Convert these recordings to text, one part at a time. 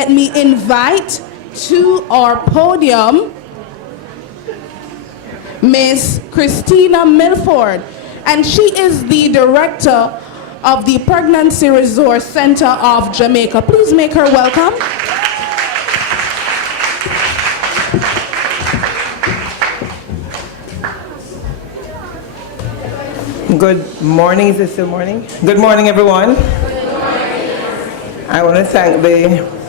let me invite to our podium Miss Christina Milford, and she is the director of the Pregnancy Resource Center of Jamaica. Please make her welcome. Good morning. Is it still morning? Good morning, everyone. Good morning. I want to thank the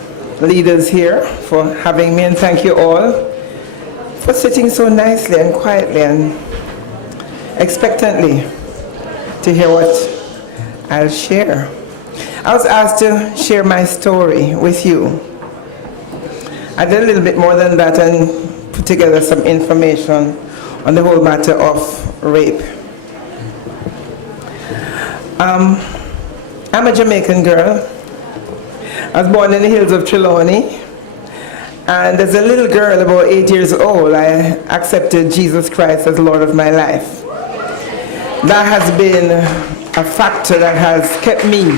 leaders here for having me, and thank you all for sitting so nicely and quietly and expectantly to hear what I'll share. I was asked to share my story with you. I did a little bit more than that and put together some information on the whole matter of rape. I'm a Jamaican girl. I was born in the hills of Trelawney, and as a little girl, about 8 years old, I accepted Jesus Christ as Lord of my life. That has been a factor that has kept me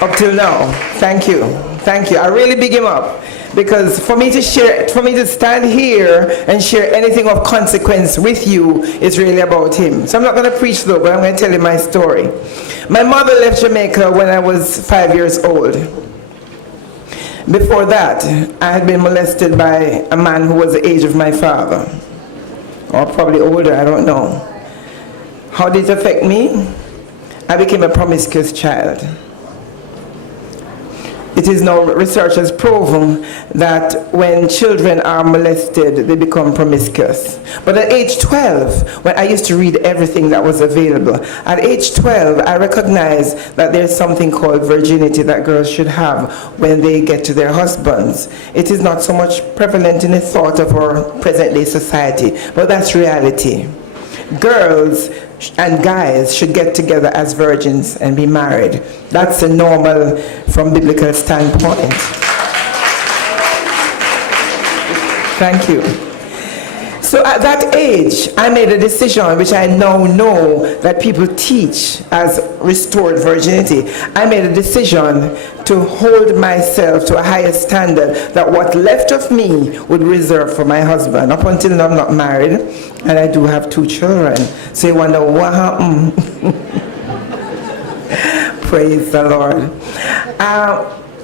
up till now. Thank you. Thank you. I really big him up, because for me to stand here and share anything of consequence with you is really about him. So I'm not going to preach though, but I'm going to tell you my story. My mother left Jamaica when I was 5 years old. Before that, I had been molested by a man who was the age of my father, or probably older, I don't know. How did it affect me? I became a promiscuous child. It is now, research has proven that when children are molested, they become promiscuous. But at age 12, when I used to read everything that was available, at age 12, I recognized that there's something called virginity that girls should have when they get to their husbands. It is not so much prevalent in the thought of our present-day society, but that's reality. Girls and guys should get together as virgins and be married. That's the normal from biblical standpoint. Thank you. So at that age, I made a decision, which I now know that people teach as restored virginity. I made a decision to hold myself to a higher standard, that what left of me would reserve for my husband. Up until now, I'm not married, and I do have 2 children. So you wonder what happened? Praise the Lord.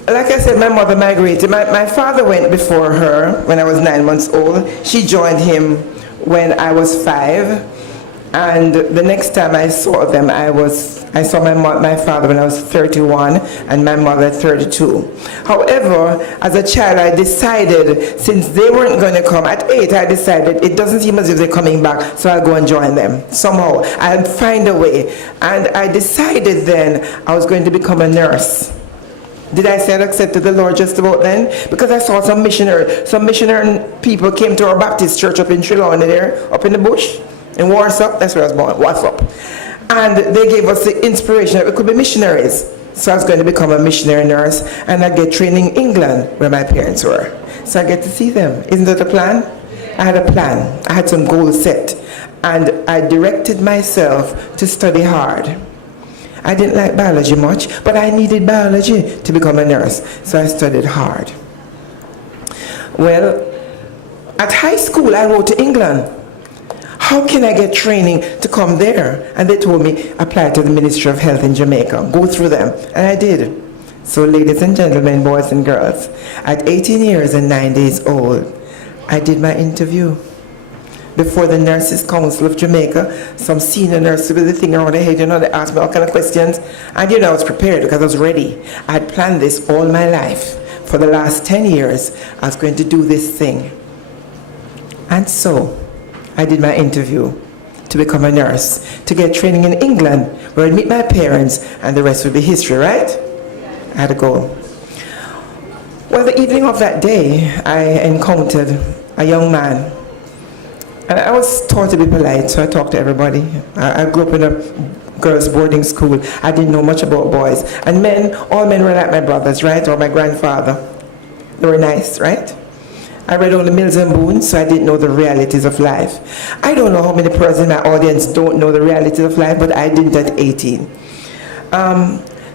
Like I said, my mother migrated. My father went before her when I was 9 months old. She joined him when I was 5. And the next time I saw them, I saw my father when I was 31 and my mother 32. However, as a child, I decided, since they weren't going to come, at 8, I decided it doesn't seem as if they're coming back, so I'll go and join them. Somehow, I'll find a way. And I decided then I was going to become a nurse. Did I say I accepted the Lord just about then? Because I saw some missionary people came to our Baptist church up in Trelawney there, up in the bush, in Warsaw. That's where I was born, Warsaw. And they gave us the inspiration that we could be missionaries. So I was going to become a missionary nurse, and I'd get training in England, where my parents were. So I get to see them. Isn't that a plan? I had a plan. I had some goals set. And I directed myself to study hard. I didn't like biology much, but I needed biology to become a nurse, so I studied hard. Well, at high school, I wrote to England. How can I get training to come there? And they told me, apply to the Ministry of Health in Jamaica. Go through them. And I did. So ladies and gentlemen, boys and girls, at 18 years and 9 days old, I did my interview before the Nurses Council of Jamaica. Some senior nurses with the thing around their head, they asked me all kind of questions. And I was prepared because I was ready. I had planned this all my life. For the last 10 years, I was going to do this thing. And so, I did my interview to become a nurse, to get training in England, where I'd meet my parents, and the rest would be history, right? I had a goal. Well, the evening of that day, I encountered a young man. And I was taught to be polite, so I talked to everybody. I grew up in a girls' boarding school. I didn't know much about boys. And all men were like my brothers, right? Or my grandfather. They were nice, right? I read only Mills and Boone, so I didn't know the realities of life. I don't know how many persons in my audience don't know the realities of life, but I didn't at 18.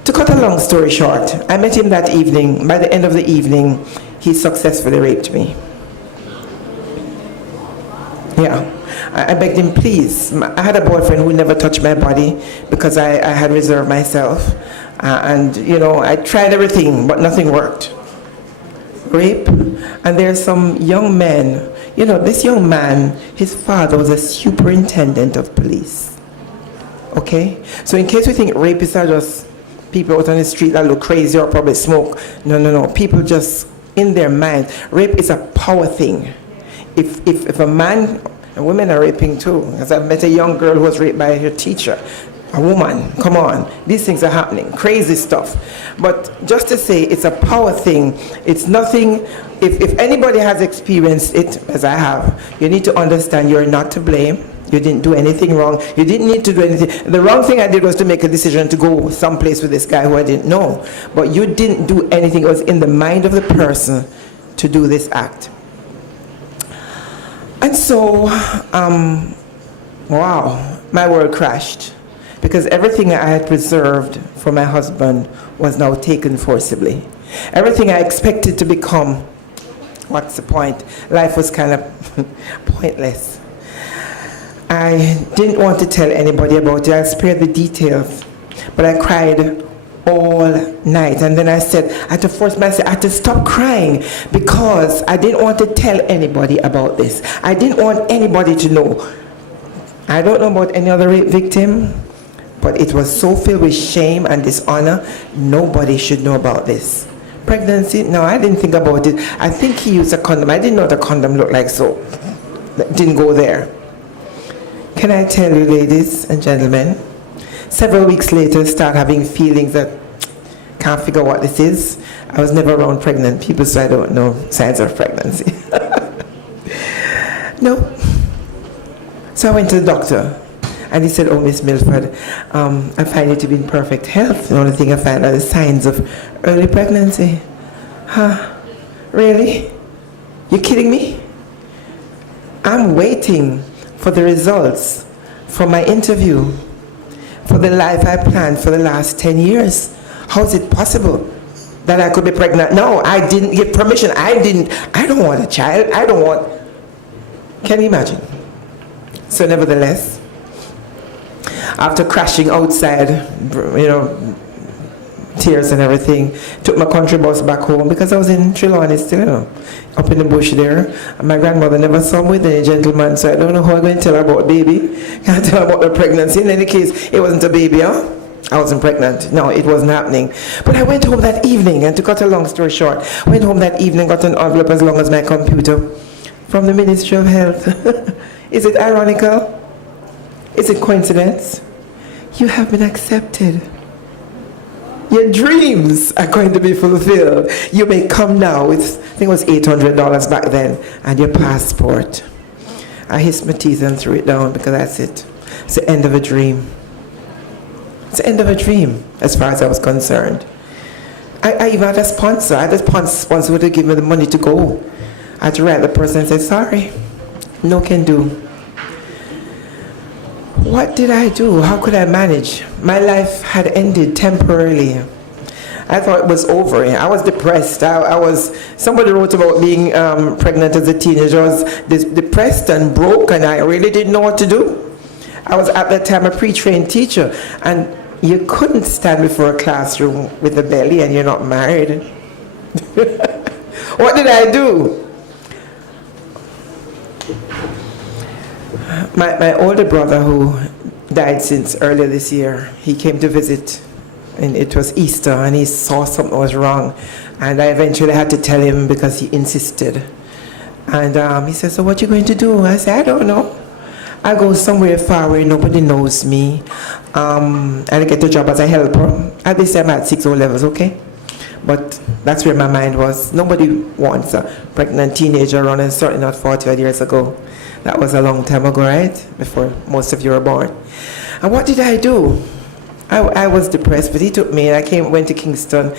To cut a long story short, I met him that evening. By the end of the evening, he successfully raped me. Yeah. I begged him, please. I had a boyfriend who never touched my body because I had reserved myself. And, you know, I tried everything, but nothing worked. Rape. And there's some young men, you know, this young man, his father was a superintendent of police. Okay? So in case you think rapists are just people out on the street that look crazy or probably smoke, no. People just, in their mind, rape is a power thing. If a man, and women are raping too, because I met a young girl who was raped by her teacher, a woman, come on, these things are happening, crazy stuff. But just to say it's a power thing, it's nothing, if anybody has experienced it, as I have, you need to understand you're not to blame. You didn't do anything wrong. You didn't need to do anything. The wrong thing I did was to make a decision to go someplace with this guy who I didn't know. But you didn't do anything. It was in the mind of the person to do this act. And so, wow, my world crashed. Because everything I had preserved for my husband was now taken forcibly. Everything I expected to become, what's the point? Life was kind of pointless. I didn't want to tell anybody about it. I spared the details. But I cried all night. And then I said, I had to force myself, I had to stop crying because I didn't want to tell anybody about this. I didn't want anybody to know. I don't know about any other rape victim, but it was so filled with shame and dishonor, nobody should know about this. Pregnancy? No, I didn't think about it. I think he used a condom. I didn't know what a condom looked like, so didn't go there. Can I tell you, ladies and gentlemen, several weeks later, start having feelings that can't figure what this is. I was never around pregnant people, so I don't know signs of pregnancy. No. So I went to the doctor, and he said, oh, Miss Milford, I find you to be in perfect health. The only thing I find are the signs of early pregnancy. Huh? Really? You kidding me? I'm waiting for the results from my interview, for the life I planned for the last 10 years. How is it possible that I could be pregnant? No, I didn't get permission. I don't want a child. I don't want, can you imagine? So nevertheless, after crashing outside, you know, tears and everything, took my country bus back home because I was in Trelawney still, you know, up in the bush there. And my grandmother never saw me with any gentleman, so I don't know how I'm going to tell her about baby. Can't tell her about the pregnancy. In any case, it wasn't a baby, huh? I wasn't pregnant. No, it wasn't happening. But I went home that evening, and to cut a long story short, went home that evening, got an envelope as long as my computer from the Ministry of Health. Is it ironical? Is it coincidence? You have been accepted. Your dreams are going to be fulfilled. You may come now with, I think it was $800 back then, and your passport. I hissed my teeth and threw it down because that's it. It's the end of a dream. It's the end of a dream, as far as I was concerned. I even had a sponsor. I had a sponsor who would give me the money to go. I had to write the person and say, sorry, no can do. What did I do? How could I manage? My life had ended temporarily. I thought it was over. I was depressed. Somebody wrote about being pregnant as a teenager. I was depressed and broke, and I really didn't know what to do. I was at that time a pre-trained teacher, and you couldn't stand before a classroom with a belly and you're not married. What did I do? My older brother, who died since earlier this year, he came to visit, and it was Easter, and he saw something was wrong, and I eventually had to tell him because he insisted. And he said, so what you going to do? I said, I don't know. I go somewhere far where nobody knows me. I get a job as a helper. At this time I had 6 O-levels, okay? But that's where my mind was. Nobody wants a pregnant teenager around, and certainly not 40 years ago. That was a long time ago, right? Before most of you were born. And what did I do? I was depressed, but he took me, and I went to Kingston.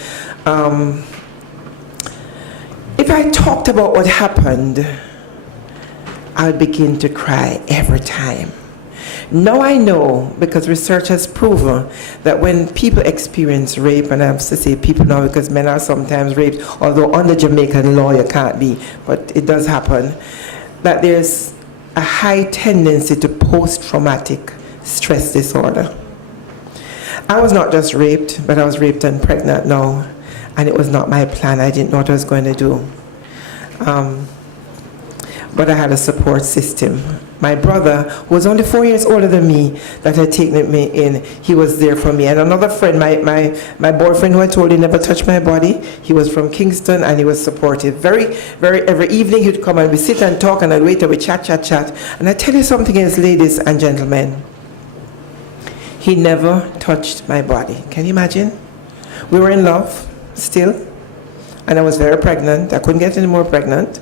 If I talked about what happened, I would begin to cry every time. Now I know, because research has proven that when people experience rape, and I have to say people now because men are sometimes raped, although under Jamaican law you can't be, but it does happen, that there's a high tendency to post-traumatic stress disorder. I was not just raped, but I was raped and pregnant now, and it was not my plan. I didn't know what I was going to do. But I had a support system. My brother, who was only 4 years older than me, that had taken me in, he was there for me. And another friend, my boyfriend, who I told you never touched my body, he was from Kingston, and he was supportive. Every evening he'd come and we sit and talk, and I'd wait and we chat. And I tell you something else, ladies and gentlemen. He never touched my body. Can you imagine? We were in love still, and I was very pregnant. I couldn't get any more pregnant.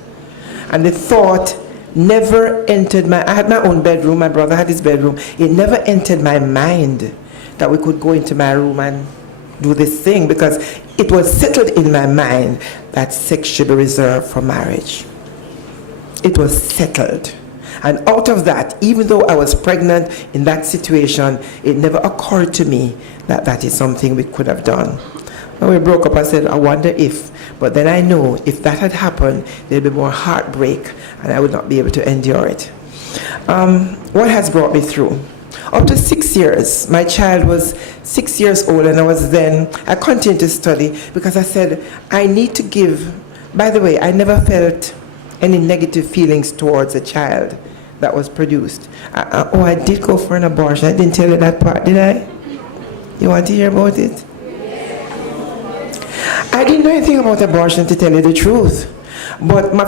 And the thought never entered I had my own bedroom, my brother had his bedroom. It never entered my mind that we could go into my room and do this thing, because it was settled in my mind that sex should be reserved for marriage. It was settled. And out of that, even though I was pregnant in that situation, it never occurred to me that that is something we could have done. When we broke up, I said, I wonder if. But then I know if that had happened, there'd be more heartbreak, and I would not be able to endure it. What has brought me through? Up to 6 years, my child was 6 years old, and I continued to study because I said, I need to give. By the way, I never felt any negative feelings towards a child that was produced. I did go for an abortion. I didn't tell you that part, did I? You want to hear about it? I didn't know anything about abortion, to tell you the truth. But my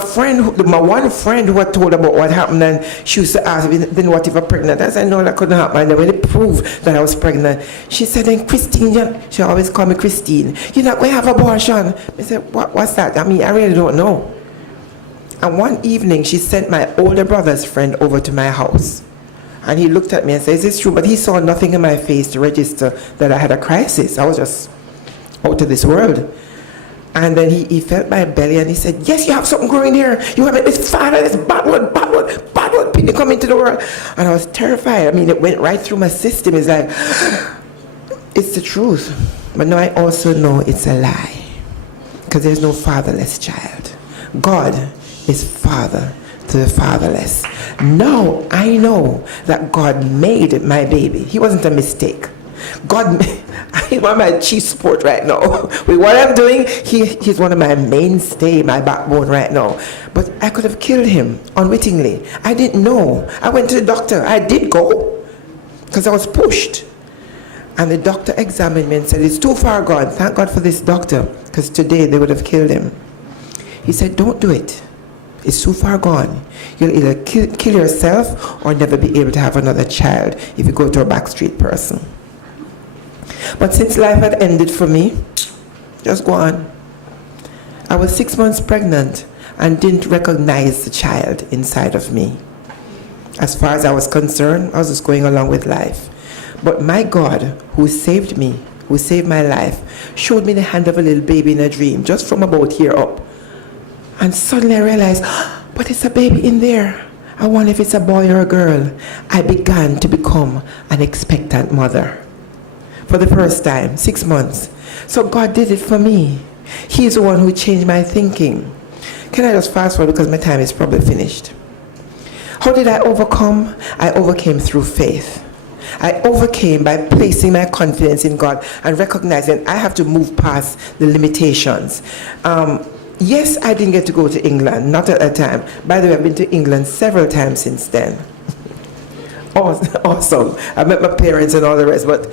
one friend who had told about what happened, and she used to ask me, then what if I'm pregnant? I said, no, that couldn't happen. And then when they proved that I was pregnant, she said, then Christine, she always called me Christine, you're not going to have abortion. I said, what's that? I mean, I really don't know. And one evening, she sent my older brother's friend over to my house. And he looked at me and said, is this true? But he saw nothing in my face to register that I had a crisis. I was just out of this world. And then he felt my belly and he said, yes, you have something growing here. You have this father, this bad one, people come into the world. And I was terrified. I mean, it went right through my system. It's like, it's the truth. But now I also know it's a lie. Because there's no fatherless child. God is father to the fatherless. Now I know that God made my baby. He wasn't a mistake. He's one of my chief support right now. With what I'm doing, he's one of my mainstay, my backbone right now. But I could have killed him unwittingly. I didn't know. I went to the doctor. I did go because I was pushed. And the doctor examined me and said, it's too far gone. Thank God for this doctor, because today they would have killed him. He said, don't do it. It's too far gone. You'll either kill yourself or never be able to have another child if you go to a backstreet person. But since life had ended for me, just go on. I was 6 months pregnant and didn't recognize the child inside of me. As far as I was concerned, I was just going along with life. But my God, who saved me, who saved my life, showed me the hand of a little baby in a dream, just from about here up. And suddenly I realized, but it's a baby in there. I wonder if it's a boy or a girl. I began to become an expectant mother. For the first time, 6 months. So God did it for me. He's the one who changed my thinking. Can I just fast forward because my time is probably finished? How did I overcome? I overcame through faith. I overcame by placing my confidence in God and recognizing I have to move past the limitations. Yes, I didn't get to go to England, not at that time. By the way, I've been to England several times since then. Awesome. I met my parents and all the rest, but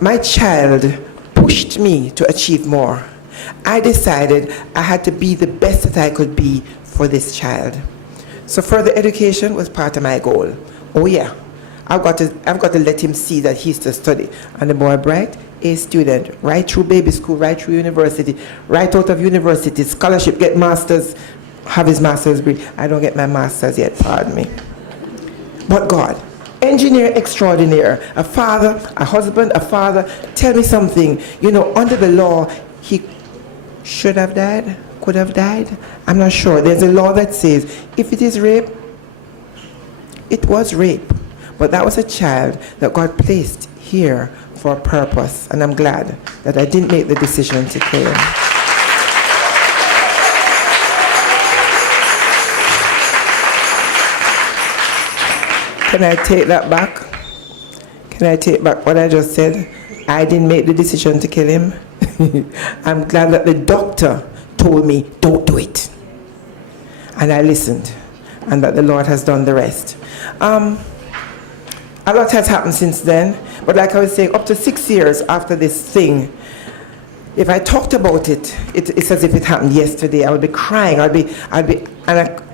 my child pushed me to achieve more. I decided I had to be the best that I could be for this child. So further education was part of my goal. Oh yeah, I've got to let him see that he's to study. And the boy bright, A student, right through baby school, right through university, right out of university, scholarship, get masters, have his master's degree. I don't get my master's yet, pardon me. But God, engineer extraordinaire, a father, a husband, a father, tell me something. You know, under the law, he should have died, could have died. I'm not sure. There's a law that says if it is rape, it was rape. But that was a child that God placed here for a purpose, and I'm glad that I didn't make the decision to kill him. Can I take that back? Can I take back what I just said? I didn't make the decision to kill him. I'm glad that the doctor told me, don't do it. And I listened, and that the Lord has done the rest. A lot has happened since then, but like I was saying, up to 6 years after this thing, if I talked about it, it's as if it happened yesterday. I would be crying, I'd be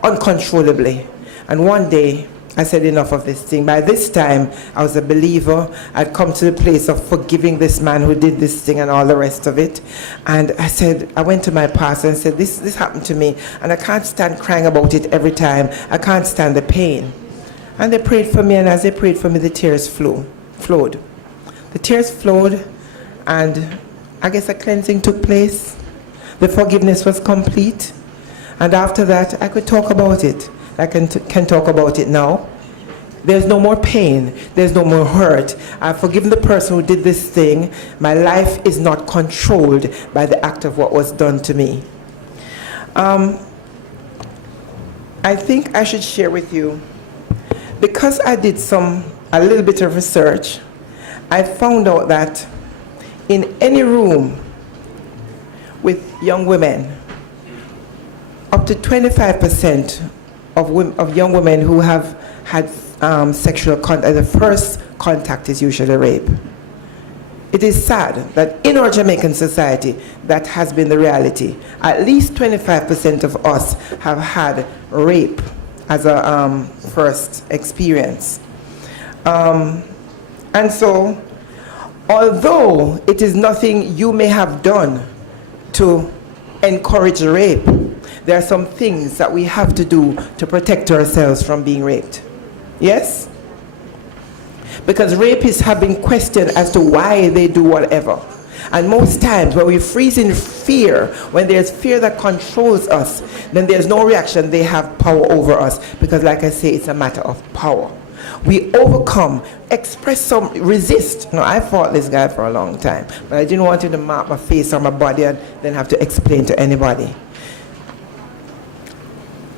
uncontrollably. And one day, I said enough of this thing. By this time, I was a believer. I'd come to the place of forgiving this man who did this thing and all the rest of it. And I went to my pastor and said, this happened to me, and I can't stand crying about it every time. I can't stand the pain. And they prayed for me, and as they prayed for me, the tears flowed. The tears flowed, and I guess a cleansing took place. The forgiveness was complete. And after that, I could talk about it. I can talk about it now. There's no more pain. There's no more hurt. I've forgiven the person who did this thing. My life is not controlled by the act of what was done to me. I think I should share with you, because I did a little bit of research, I found out that in any room with young women, up to 25% of young women who have had sexual contact, the first contact is usually rape. It is sad that in our Jamaican society, that has been the reality. At least 25% of us have had rape as a first experience. And so, although it is nothing you may have done to encourage rape, there are some things that we have to do to protect ourselves from being raped. Yes? Because rapists have been questioned as to why they do whatever. And most times when we freeze in fear, when there's fear that controls us, then there's no reaction. They have power over us. Because like I say, it's a matter of power. We overcome, express some, resist. No, I fought this guy for a long time, but I didn't want him to mark my face or my body and then have to explain to anybody.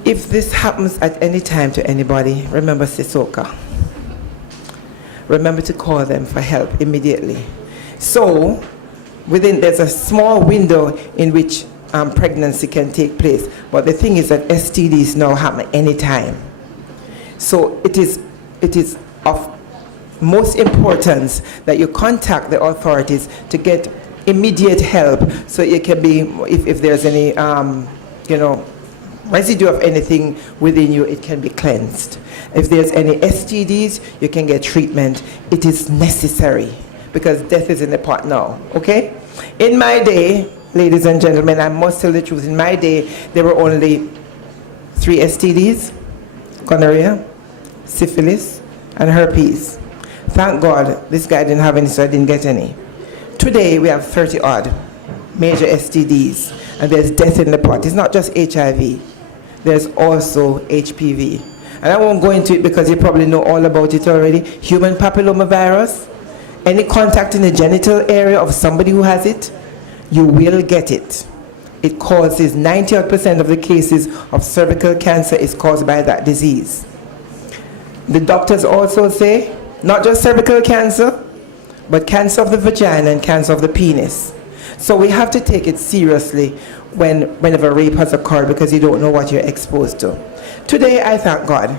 If this happens at any time to anybody, remember Sissoko. Remember to call them for help immediately. So, there's a small window in which pregnancy can take place. But the thing is that STDs now happen anytime. So it is of most importance that you contact the authorities to get immediate help, so it can be, if there's any, residue of anything within you, it can be cleansed. If there's any STDs, you can get treatment. It is necessary, because death is in the pot now, okay? In my day, ladies and gentlemen, I must tell the truth, in my day, there were only 3 STDs, gonorrhea, syphilis, and herpes. Thank God, this guy didn't have any, so I didn't get any. Today, we have 30 odd major STDs, and there's death in the pot. It's not just HIV. There's also HPV. And I won't go into it because you probably know all about it already. Human papillomavirus, any contact in the genital area of somebody who has it, you will get it. It causes 90% of the cases of cervical cancer is caused by that disease. The doctors also say, not just cervical cancer, but cancer of the vagina and cancer of the penis. So we have to take it seriously whenever rape has occurred, because you don't know what you're exposed to. Today, I thank God.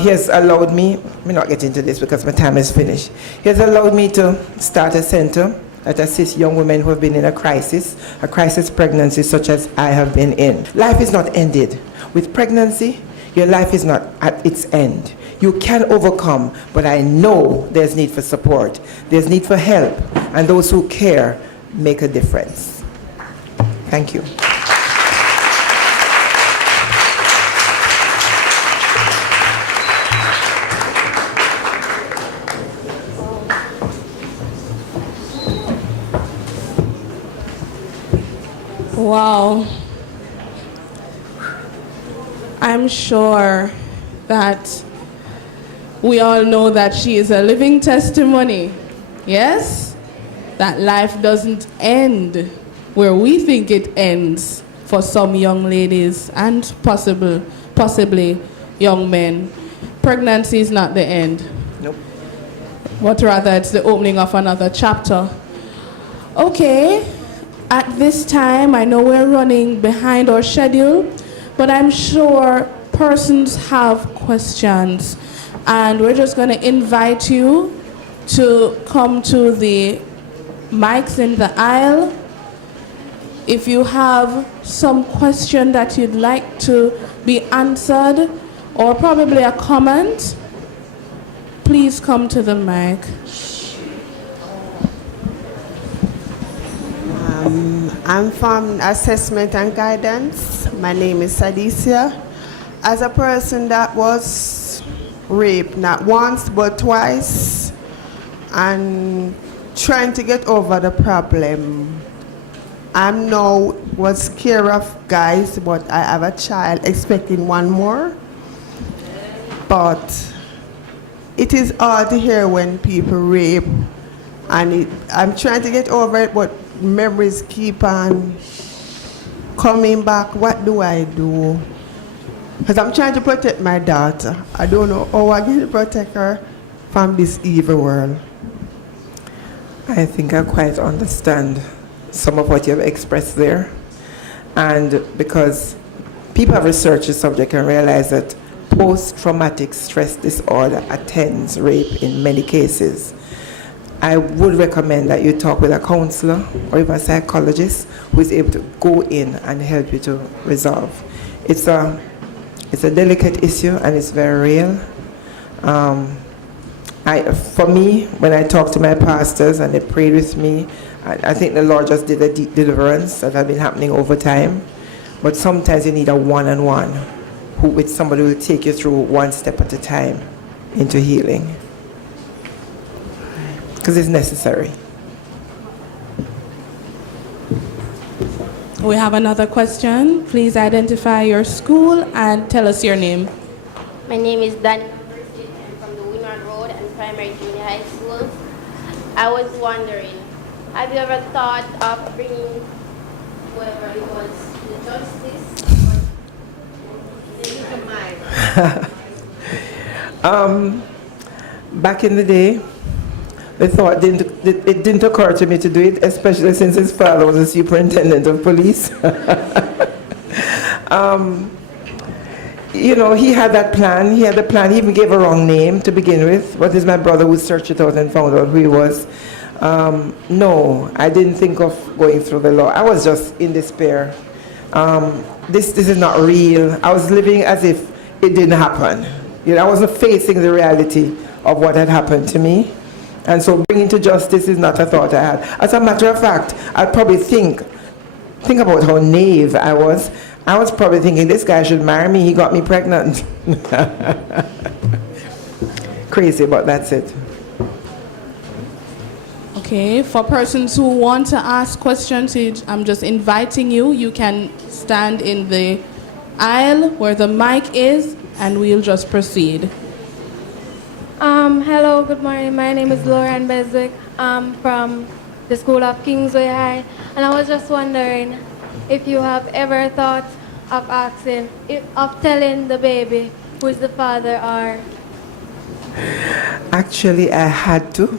He has allowed me, let me not get into this because my time is finished. He has allowed me to start a center that assists young women who have been in a crisis pregnancy such as I have been in. Life is not ended. With pregnancy, your life is not at its end. You can overcome, but I know there's need for support. There's need for help, and those who care make a difference. Thank you. Wow. I'm sure that we all know that she is a living testimony. Yes? That life doesn't end where we think it ends for some young ladies and possibly young men. Pregnancy is not the end. Nope. But rather it's the opening of another chapter. Okay, at this time, I know we're running behind our schedule, but I'm sure persons have questions. And we're just going to invite you to come to the mics in the aisle. If you have some question that you'd like to be answered, or probably a comment, please come to the mic. I'm from Assessment and Guidance. My name is Sadicia. As a person that was raped, not once but twice, and trying to get over the problem, I'm now was scared of guys, but I have a child expecting one more. But it is hard to hear when people rape, and I'm trying to get over it, but memories keep on coming back. What do I do? Because I'm trying to protect my daughter. I don't know how I'm going to protect her from this evil world. I think I quite understand some of what you have expressed there. And because people have researched the subject and realized that post-traumatic stress disorder attends rape in many cases, I would recommend that you talk with a counselor or even a psychologist who is able to go in and help you to resolve. It's a delicate issue and it's very real. For me, when I talk to my pastors and they prayed with me, I think the Lord just did a deep deliverance that has been happening over time. But sometimes you need a one-on-one with somebody who will take you through one step at a time into healing. Because it's necessary. We have another question. Please identify your school and tell us your name. My name is Danny. I'm from the Winard Road and Primary Junior High School. I was wondering, have you ever thought of bringing whoever it was to justice? Back in the day, the thought it didn't occur to me to do it, especially since his father was a superintendent of police. You know, he had that plan. He had the plan. He even gave a wrong name to begin with. But it's my brother who searched it out and found out who he was. No, I didn't think of going through the law. I was just in despair. This is not real. I was living as if it didn't happen. You know, I wasn't facing the reality of what had happened to me. And so bringing to justice is not a thought I had. As a matter of fact, I'd probably think about how naive I was. I was probably thinking, this guy should marry me. He got me pregnant. Crazy, but that's it. Okay, for persons who want to ask questions, I'm just inviting you. You can stand in the aisle where the mic is, and we'll just proceed. Hello, good morning. My name is Lauren Beswick. I'm from the School of Kingsway High, and I was just wondering if you have ever thought of telling the baby who is the father or... Actually, I had to,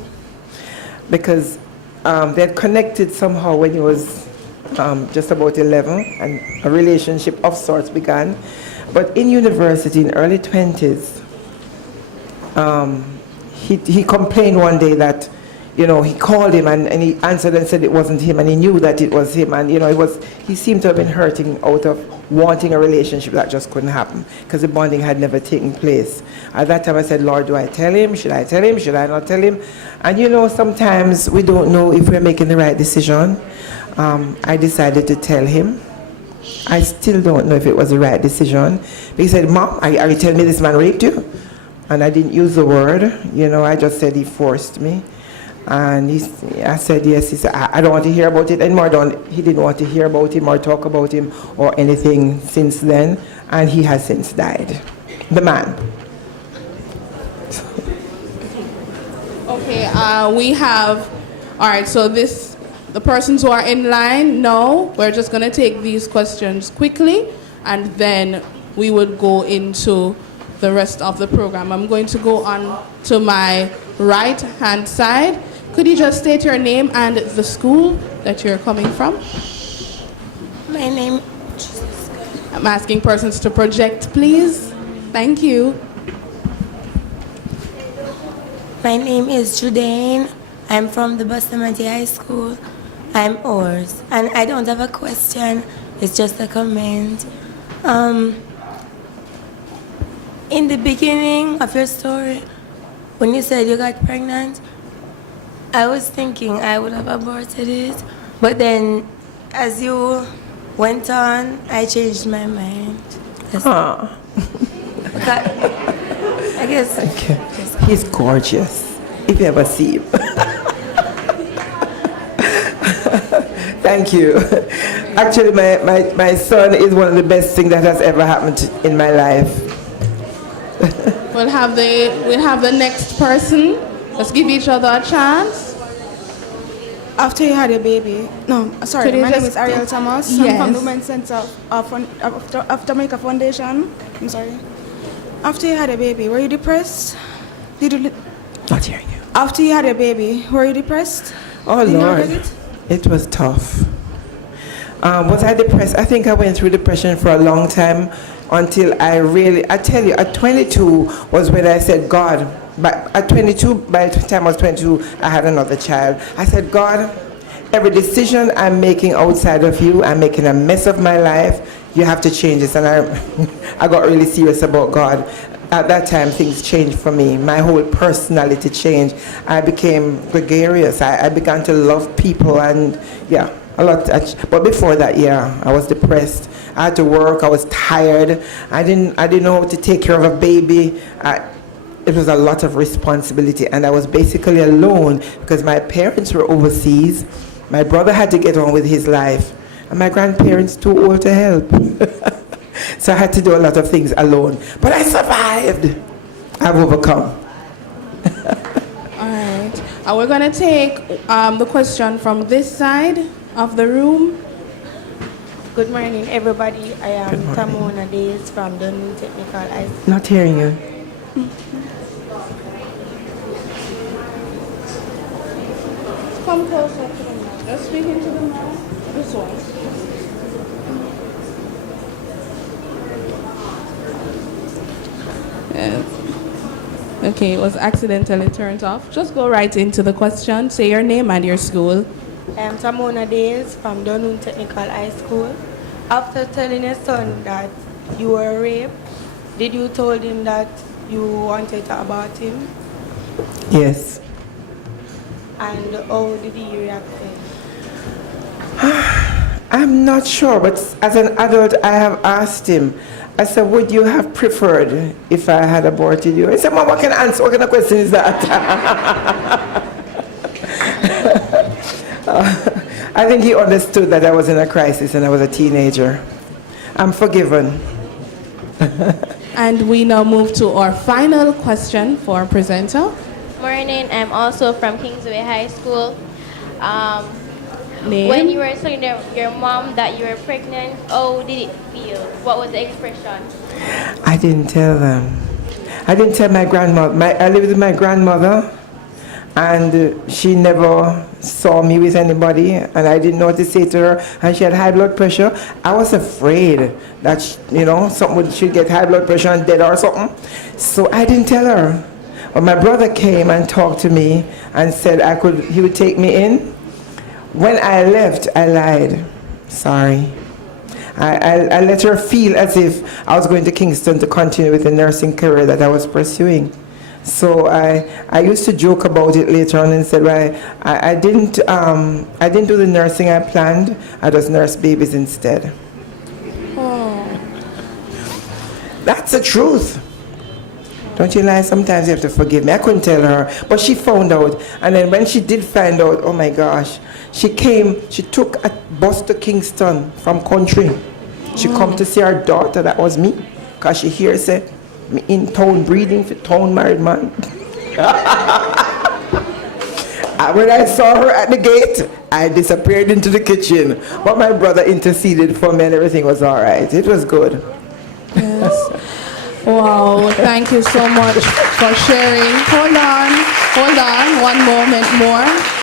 because they had connected somehow when he was just about 11, and a relationship of sorts began. But in university, in early 20s, he complained one day that, you know, he called him and he answered and said it wasn't him, and he knew that it was him, and you know, he seemed to have been hurting out of wanting a relationship that just couldn't happen because the bonding had never taken place. At that time I said, Lord, do I tell him? Should I tell him? Should I not tell him? And you know, sometimes we don't know if we're making the right decision. I decided to tell him. I still don't know if it was the right decision. But he said, Mom, are you telling me this man raped you? And I didn't use the word, you know, I just said he forced me. And I said, yes. He said, I don't want to hear about it anymore. He didn't want to hear about him or talk about him or anything since then. And he has since died. The man. Okay, we have, all right, so the persons who are in line, no, we're just going to take these questions quickly, and then we would go into the rest of the program. I'm going to go on to my right-hand side. Could you just state your name and the school that you're coming from? My name, I'm asking persons to project, please. Thank you. my name is Judane. I'm from the Bustamante High School. I'm Ors. And I don't have a question, it's just a comment. In the beginning of your story, when you said you got pregnant, I was thinking I would have aborted it. But then, as you went on, I changed my mind. I guess. Okay. He's gorgeous, if you ever see him. Thank you. Actually, my son is one of the best things that has ever happened in my life. We'll have the next person. Let's give each other a chance. After you had a baby, no, sorry, Could you my name just- is Ariel Thomas. Yes. I'm from the Women's Center of Jamaica Foundation. I'm sorry. After you had a baby, were you depressed? Did you? Not hearing you. After you had a baby, were you depressed? Oh, Did you Lord. get it? It was tough. Was I depressed? I think I went through depression for a long time until I tell you, at 22 was when I said, God, but at 22, by the time I was 22, I had another child. I said, God, every decision I'm making outside of you, I'm making a mess of my life. You have to change this. And I got really serious about God. At that time, things changed for me. My whole personality changed. I became gregarious. I began to love people, and yeah, a lot. But before that, yeah, I was depressed. I had to work. I was tired. I didn't know how to take care of a baby. It was a lot of responsibility, and I was basically alone because my parents were overseas. My brother had to get on with his life, and my grandparents too old to help. So I had to do a lot of things alone. But I survived. I've overcome. All right. We're going to take the question from this side of the room. Good morning, everybody. I am Tamona Days from the New Technical High School. Not hearing you. Come closer to the mic. Just speak into the mic. This one. Yes. Okay, it was accidentally turned off. Just go right into the question. Say your name and your school. I am Tamona Days from Dunoon Technical High School. After telling your son that you were raped, did you told him that you wanted to abort him? Yes. And how did he react then? I'm not sure, but as an adult, I have asked him. I said, would you have preferred if I had aborted you? He said, Mom, what kind of question is that? I think he understood that I was in a crisis and I was a teenager. I'm forgiven. And we now move to our final question for our presenter. Morning, I'm also from Kingsway High School. Name? When you were telling your mom that you were pregnant, how did it feel? What was the expression? I didn't tell them. I didn't tell my grandmother. I lived with my grandmother, and she never saw me with anybody, and I didn't know what to say to her, and she had high blood pressure. I was afraid that, she'd get high blood pressure and dead or something. So I didn't tell her. But my brother came and talked to me and said he would take me in. When I left, I lied. Sorry. I let her feel as if I was going to Kingston to continue with the nursing career that I was pursuing. So I used to joke about it later on and said, well, I didn't do the nursing I planned. I just nursed babies instead. Oh. That's the truth. Don't you lie? Sometimes you have to forgive me. I couldn't tell her, but she found out. And then when she did find out, oh my gosh, she took a bus to Kingston from country. She come to see her daughter, that was me, because she hears it. Me in town breeding for town married man. And when I saw her at the gate, I disappeared into the kitchen. But my brother interceded for me and everything was all right. It was good. Yes. Wow, thank you so much for sharing. Hold on, one moment more.